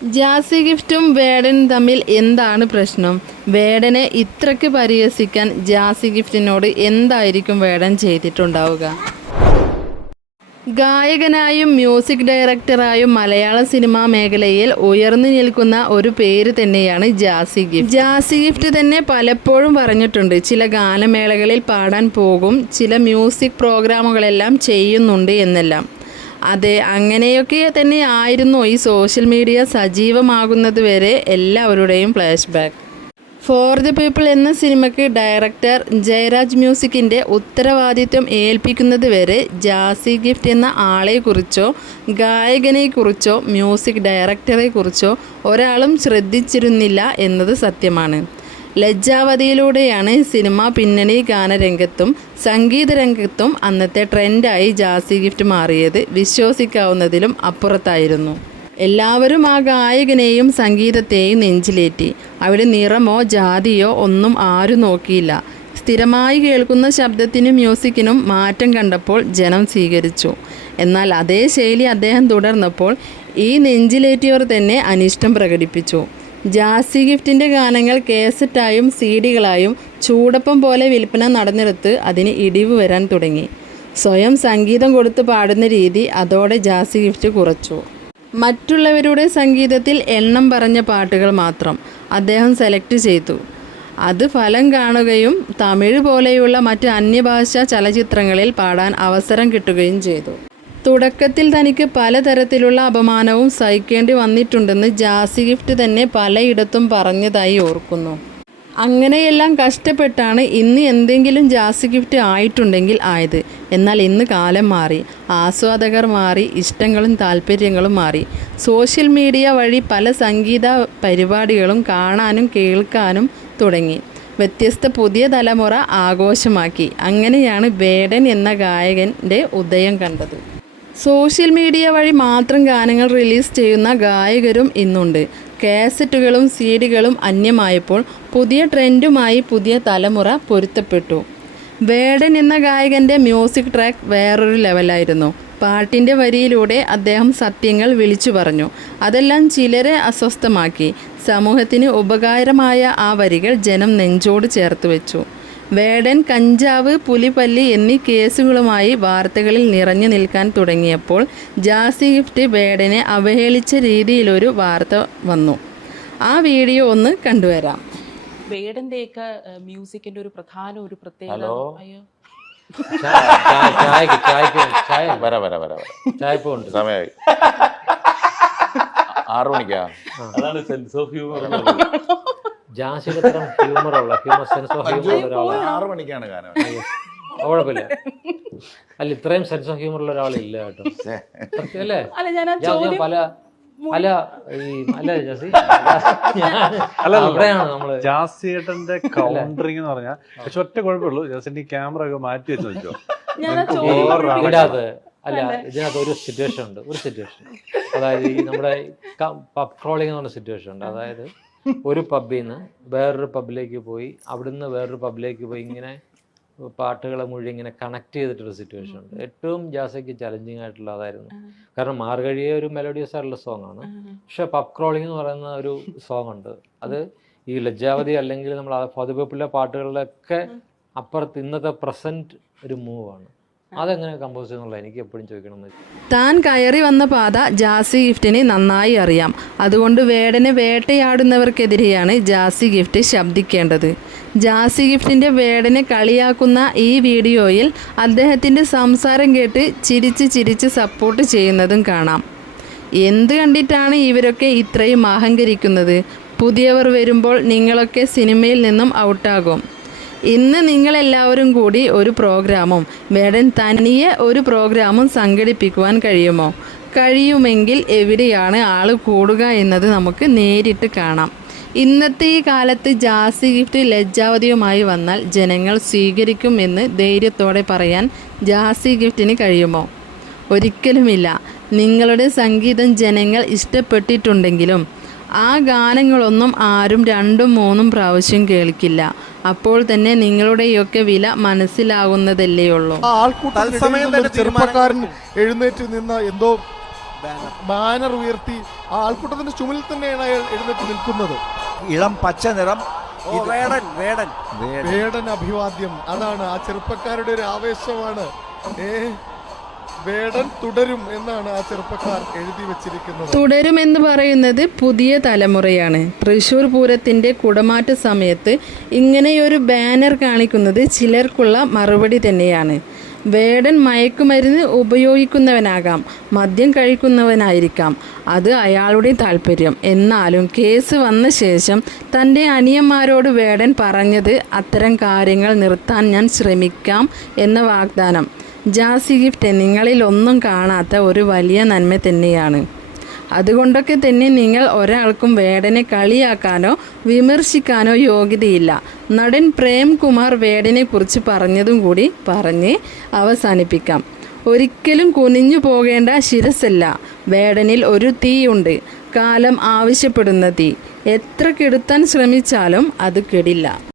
ജാസി ഗിഫ്റ്റും വേടനും തമ്മിൽ എന്താണ് പ്രശ്നം? വേടനെ ഇത്രയ്ക്ക് പരിഹസിക്കാൻ ജാസി ഗിഫ്റ്റിനോട് എന്തായിരിക്കും വേടൻ ചെയ്തിട്ടുണ്ടാവുക? ഗായകനായും മ്യൂസിക് ഡയറക്ടറായും മലയാള സിനിമാ മേഖലയിൽ ഉയർന്നു നിൽക്കുന്ന ഒരു പേര് തന്നെയാണ് ജാസി ഗിഫ്റ്റ്. ജാസി ഗിഫ്റ്റ് തന്നെ പലപ്പോഴും പറഞ്ഞിട്ടുണ്ട് ചില ഗാനമേളകളിൽ പാടാൻ പോകും ചില മ്യൂസിക് പ്രോഗ്രാമുകളെല്ലാം ചെയ്യുന്നുണ്ട് എന്നെല്ലാം. അതെ അങ്ങനെയൊക്കെ തന്നെ ആയിരുന്നു ഈ സോഷ്യൽ മീഡിയ സജീവമാകുന്നത് വരെ എല്ലാവരുടെയും flashback for the people എന്ന സിനിമയ്ക്ക് ഡയറക്ടർ ജയരാജ് മ്യൂസിക്കിന്റെ ഉത്തരവാദിത്വം ഏൽപ്പിക്കുന്നത് വരെ ജാസി ഗിഫ്റ്റ് എന്ന ആളെക്കുറിച്ചോ ഗായകനെക്കുറിച്ചോ മ്യൂസിക് ഡയറക്ടറെക്കുറിച്ചോ ഒരാളും ശ്രദ്ധിച്ചിരുന്നില്ല എന്നത് സത്യമാണ്. ലജ്ജാവതിയിലൂടെയാണ് സിനിമ പിന്നണി ഗാനരംഗത്തും സംഗീത രംഗത്തും അന്നത്തെ ട്രെൻഡായി ജാസി ഗിഫ്റ്റ് മാറിയത് വിശ്വസിക്കാവുന്നതിലും അപ്പുറത്തായിരുന്നു. എല്ലാവരും ആ ഗായകനെയും സംഗീതത്തെയും നെഞ്ചിലേറ്റി. അവിടെ നിറമോ ജാതിയോ ഒന്നും ആരും നോക്കിയില്ല. സ്ഥിരമായി കേൾക്കുന്ന ശബ്ദത്തിനും മ്യൂസിക്കിനും മാറ്റം കണ്ടപ്പോൾ ജനം സ്വീകരിച്ചു. എന്നാൽ അതേ ശൈലി അദ്ദേഹം തുടർന്നപ്പോൾ ഈ നെഞ്ചിലേറ്റിയവർ തന്നെ അനിഷ്ടം പ്രകടിപ്പിച്ചു. ജാസി ഗിഫ്റ്റിന്റെ ഗാനങ്ങൾ കേസറ്റായും സി ഡികളായും ചൂടപ്പം പോലെ വിൽപ്പന നടന്നെടുത്ത് അതിന് ഇടിവ് വരാൻ തുടങ്ങി. സ്വയം സംഗീതം കൊടുത്ത് പാടുന്ന രീതി അതോടെ ജാസി ഗിഫ്റ്റ് കുറച്ചു. മറ്റുള്ളവരുടെ സംഗീതത്തിൽ എണ്ണം പറഞ്ഞ പാട്ടുകൾ മാത്രം അദ്ദേഹം സെലക്ട് ചെയ്തു. അത് ഫലം കാണുകയും തമിഴ് പോലെയുള്ള മറ്റ് അന്യഭാഷാ ചലച്ചിത്രങ്ങളിൽ പാടാൻ അവസരം കിട്ടുകയും ചെയ്തു. തുടക്കത്തിൽ തനിക്ക് പലതരത്തിലുള്ള അപമാനവും സഹിക്കേണ്ടി വന്നിട്ടുണ്ടെന്ന് ജാസി ഗിഫ്റ്റ് തന്നെ പലയിടത്തും പറഞ്ഞതായി ഓർക്കുന്നു. അങ്ങനെയെല്ലാം കഷ്ടപ്പെട്ടാണ് ഇന്ന് എന്തെങ്കിലും ജാസി ഗിഫ്റ്റ് ആയിട്ടുണ്ടെങ്കിൽ ആയത്. എന്നാൽ ഇന്ന് കാലം മാറി ആസ്വാദകർ മാറി ഇഷ്ടങ്ങളും താല്പര്യങ്ങളും മാറി. സോഷ്യൽ മീഡിയ വഴി പല സംഗീത പരിപാടികളും കാണാനും കേൾക്കാനും തുടങ്ങി. വ്യത്യസ്ത പുതിയ തലമുറ ആഘോഷമാക്കി. അങ്ങനെയാണ് വേടൻ എന്ന ഗായകന്റെ ഉദയം കണ്ടത്. സോഷ്യൽ മീഡിയ വഴി മാത്രം ഗാനങ്ങൾ റിലീസ് ചെയ്യുന്ന ഗായകരും ഇന്നുണ്ട്. കാസറ്റുകളും സി ഡികളും അന്യമായപ്പോൾ പുതിയ ട്രെൻഡുമായി പുതിയ തലമുറ പൊരുത്തപ്പെട്ടു. വേടൻ എന്ന ഗായകന്റെ മ്യൂസിക് ട്രാക്ക് വേറൊരു ലെവലായിരുന്നു. പാട്ടിന്റെ വരിയിലൂടെ അദ്ദേഹം സത്യങ്ങൾ വിളിച്ചു പറഞ്ഞു. അതെല്ലാം ചിലരെ അസ്വസ്ഥമാക്കി. സമൂഹത്തിന് ഉപകാരമായ ആ വരികൾ ജനം നെഞ്ചോട് ചേർത്ത് വെച്ചു. വേടൻ കഞ്ചാവ് പുലിപ്പല്ലി എന്നീ കേസുകളുമായി വാർത്തകളിൽ നിറഞ്ഞു നിൽക്കാൻ തുടങ്ങിയപ്പോൾ ജാസി ഗിഫ്റ്റ് വേടനെ അവഹേളിച്ച രീതിയിലൊരു വാർത്ത വന്നു. ആ വീഡിയോ ഒന്ന് കണ്ടുവരാം. വേടന്റെയൊക്കെ മ്യൂസിക്കിന്റെ ഒരു പ്രധാന ഒരു പ്രത്യേകത? അയ്യോ ചായ- ചായക്ക് ചായക്ക് ചായ വര വര വര ഉണ്ട് സമയമായി ആറു മണിക്കാ? അതാണ് സെൻസ് ഓഫ് ഹ്യൂമർ. ജാസികത്തരം ഹ്യൂമറുള്ള ഹ്യൂമർ സെൻസ് ഓഫ് ഹ്യൂമർ ഉള്ള ഒരാളാണ്. ആറു മണിക്കാണ് ഗാനം. കുഴപ്പമില്ല. അല്ല ഇത്രയും സെൻസ് ഓഫ് ഹ്യൂമർ ഉള്ള ഒരാളില്ല കേട്ടോ. അല്ലേ അല്ല ഞാൻ ആ ഞാൻ- ഞാൻ ചോദ്യം പല അല്ല ഈ അല്ല ജാസി. ഞാൻ അവിടെയാണ് നമ്മൾ. ജാസിയേട്ടന്റെ കൗണ്ടറിംഗ് എന്ന് പറഞ്ഞാൽ പക്ഷെ ഒറ്റ കുഴപ്പമുള്ളൂ. ജാസിന്റെ ഈ ക്യാമറ ഒക്കെ മാറ്റി വെച്ച് വെച്ചോ. ഞാൻ ആ നിങ്ങൾക്ക് ചോദ്യം വേറൊരാളെ ഇതിനകത്ത് അല്ല ഇതിനകത്ത് ഒരു സിറ്റുവേഷൻ ഉണ്ട്. ഒരു സിറ്റുവേഷൻ അതായത് ഈ നമ്മുടെ പബ് ക്രോളിംഗ് എന്ന് പറഞ്ഞ സിറ്റുവേഷൻ ഉണ്ട്. അതായത് ഒരു പബ്ബിൽ നിന്ന് വേറൊരു പബ്ബിലേക്ക് പോയി അവിടുന്ന് വേറൊരു പബ്ബിലേക്ക് പോയി ഇങ്ങനെ പാട്ടുകളെ മുഴുവൻ ഇങ്ങനെ കണക്ട് ചെയ്തിട്ടൊരു സിറ്റുവേഷൻ ഉണ്ട്. ഏറ്റവും ജാസയ്ക്ക് ചലഞ്ചിങ് ആയിട്ടുള്ള അതായിരുന്നു. കാരണം മാർഗഴിയെ ഒരു മെലോഡിയസ് ആയിട്ടുള്ള സോങ് ആണ്. പക്ഷെ പബ് ക്രോളിംഗ് എന്ന് പറയുന്ന ഒരു സോങ് ഉണ്ട്. അത് ഈ ലജ്ജാവതി അല്ലെങ്കിൽ നമ്മൾ പൊതുവെപ്പുള്ള പാട്ടുകളിലൊക്കെ അപ്പുറത്ത് ഇന്നത്തെ പ്രസന്റ് ഒരു മൂവാണ് അതെങ്ങനെ കമ്പോസ് ചെയ്യുന്നുള്ള എനിക്ക് എപ്പോഴും ചോദിക്കണം താൻ കയറി വന്ന പാത ജാസി ഗിഫ്റ്റിന് നന്നായി അറിയാം. അതുകൊണ്ട് വേടനെ വേട്ടയാടുന്നവർക്കെതിരെയാണ് ജാസി ഗിഫ്റ്റ് ശബ്ദിക്കേണ്ടത്. ജാസി ഗിഫ്റ്റിന്റെ വേടനെ കളിയാക്കുന്ന ഈ വീഡിയോയിൽ അദ്ദേഹത്തിന്റെ സംസാരം കേട്ട് ചിരിച്ച് ചിരിച്ച് സപ്പോർട്ട് ചെയ്യുന്നതും കാണാം. എന്ത് കണ്ടിട്ടാണ് ഇവരൊക്കെ ഇത്രയും അഹങ്കരിക്കുന്നത്? പുതിയവർ വരുമ്പോൾ നിങ്ങളൊക്കെ സിനിമയിൽ നിന്നും ഔട്ടാകും ഇന്ന് നിങ്ങളെല്ലാവരും കൂടി ഒരു പ്രോഗ്രാമും വേടൻ തനിയെ ഒരു പ്രോഗ്രാമും സംഘടിപ്പിക്കുവാൻ കഴിയുമോ? കഴിയുമെങ്കിൽ എവിടെയാണ് ആൾ കൂടുക എന്നത് നമുക്ക് നേരിട്ട് കാണാം. ഇന്നത്തെ ഈ കാലത്ത് ജാസി ഗിഫ്റ്റ് ലജ്ജാവതിയുമായി വന്നാൽ ജനങ്ങൾ സ്വീകരിക്കും എന്ന് ധൈര്യത്തോടെ പറയാൻ ജാസി ഗിഫ്റ്റിന് കഴിയുമോ? ഒരിക്കലുമില്ല. നിങ്ങളുടെ സംഗീതം ജനങ്ങൾ ഇഷ്ടപ്പെട്ടിട്ടുണ്ടെങ്കിലും ആ ഗാനങ്ങളൊന്നും ആരും രണ്ടും മൂന്നും പ്രാവശ്യം കേൾക്കില്ല. അപ്പോൾ തന്നെ നിങ്ങളുടെയൊക്കെ വില മനസ്സിലാകുന്നതല്ലേ ഉള്ളൂ തത്സമയം തന്നെ ചെറുപ്പക്കാരൻ എഴുന്നേറ്റ് നിന്ന് എന്തോ ബാനർ. ഉയർത്തി ആ ആൾക്കൂട്ടത്തിന്റെ ചുമലിൽ തന്നെയാണ് അയാൾ എഴുന്നേറ്റ് നിൽക്കുന്നത്. ഇളം പച്ച നിറം. വേടൻ വേടൻ. വേടൻ. വേടൻ അഭിവാദ്യം. അതാണ് ആ ചെറുപ്പക്കാരുടെ ഒരു ആവേശമാണ്. ഏ തുടരും എന്നാണ് ആ ചെറുപ്പക്കാർ എഴുതി വെച്ചിരിക്കുന്നത്. തുടരും എന്ന് പറയുന്നത് പുതിയ തലമുറയാണ്. തൃശൂർ പൂരത്തിന്റെ കുടമാറ്റ സമയത്ത് ഇങ്ങനെയൊരു ബാനർ കാണിക്കുന്നത് ചിലർക്കുള്ള മറുപടി തന്നെയാണ്. വേടൻ മയക്കുമരുന്ന് ഉപയോഗിക്കുന്നവനാകാം മദ്യം കഴിക്കുന്നവനായിരിക്കാം. അത് അയാളുടെ താല്പര്യം. എന്നാലും കേസ് വന്ന ശേഷം തന്റെ അനിയന്മാരോട് വേടൻ പറഞ്ഞത് അത്തരം കാര്യങ്ങൾ നിർത്താൻ ഞാൻ ശ്രമിക്കാം എന്ന വാഗ്ദാനം. ജാസി ഗിഫ്റ്റ് നിങ്ങളിൽ ഒന്നും കാണാത്ത ഒരു വലിയ നന്മ തന്നെയാണ്. അതുകൊണ്ടൊക്കെ തന്നെ നിങ്ങൾ ഒരാൾക്കും വേടനെ കളിയാക്കാനോ വിമർശിക്കാനോ യോഗ്യതയില്ല. നടൻ പ്രേംകുമാർ വേടനെ കുറിച്ച് പറഞ്ഞതും കൂടി പറഞ്ഞ് അവസാനിപ്പിക്കാം. ഒരിക്കലും കുനിഞ്ഞു പോകേണ്ട ശിരസല്ല വേടനിൽ ഒരു തീയുണ്ട്. കാലം ആവശ്യപ്പെടുന്ന തീ. എത്ര കെടുത്താൻ ശ്രമിച്ചാലും അത് കെടില്ല.